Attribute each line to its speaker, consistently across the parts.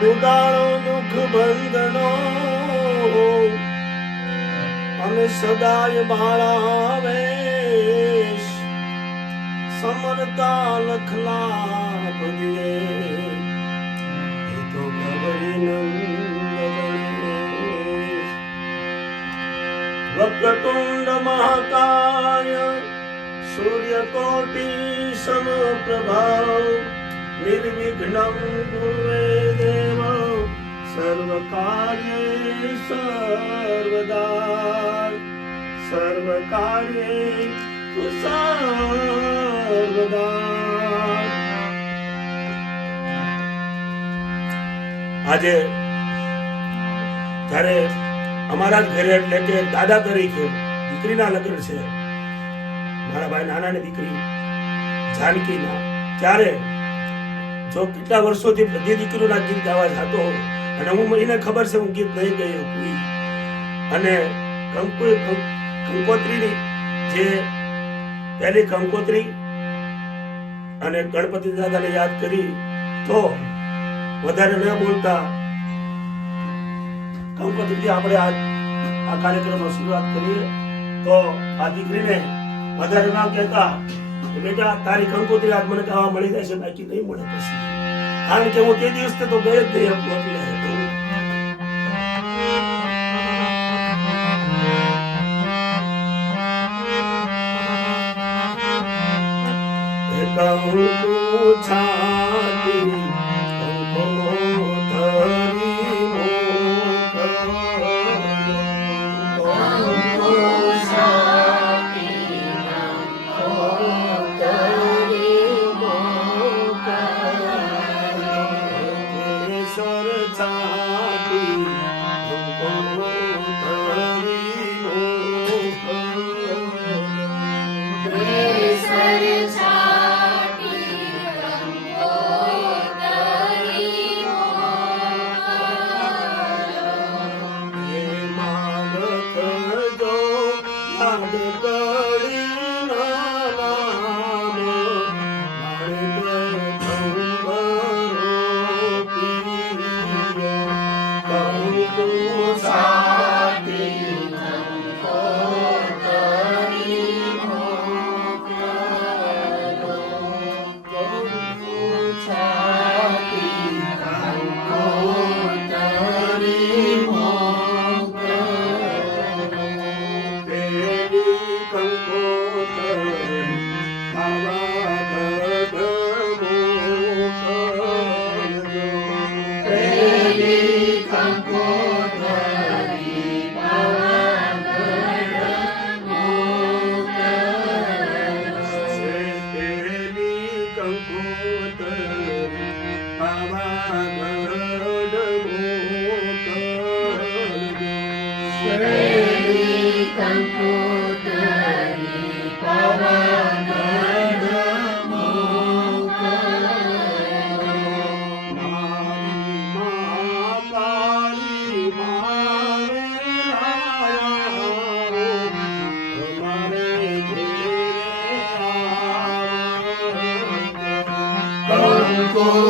Speaker 1: દુદાળો દુઃખ બંધનો. અને સદાય મારા વેશ. સમરતા લખલા પદીએ એ તો નંદગણેશ વક્રતુંડ મહાકાય, સૂર્યકોટી સમપ્રભાવ નિર્વિઘ્નમ ગુરુવે દેવ સર્વકાર્યે સર્વદા સર્વકાર્યે તુ આજે જ્યારે અમારા ઘરે એટલે કે દાદા તરીકે દીકરીના લગ્ન છે. મારા ભાઈ નાનાની દીકરી, જાનકીના. ત્યારે જો કેટલા વર્ષોથી બધી દીકરીઓના ગીત ગાવા જતો અને હું એને ખબર છે હું ગીત નહીં ગઈ કોઈ અને કંકુ, કંકોત્રીની જે પહેલી કંકોત્રી અને ગણપતિ દાદાને યાદ કરી તો વધારે ન બોલતા કંકોત્રીથી આપણે આ આ કાર્યક્રમનો શરૂઆત કરીએ તો આ દીકરીને વધારે ના કહેતા કે બેટા તારી કંકોત્રી આજ મને ખાવા મળી જાય છે, બાકી નહીં મળે પછી. કારણ કે હું તે દિવસે તો ગયો જ નહીં એમ એટલે કંકુ છાતી દાદા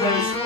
Speaker 1: praise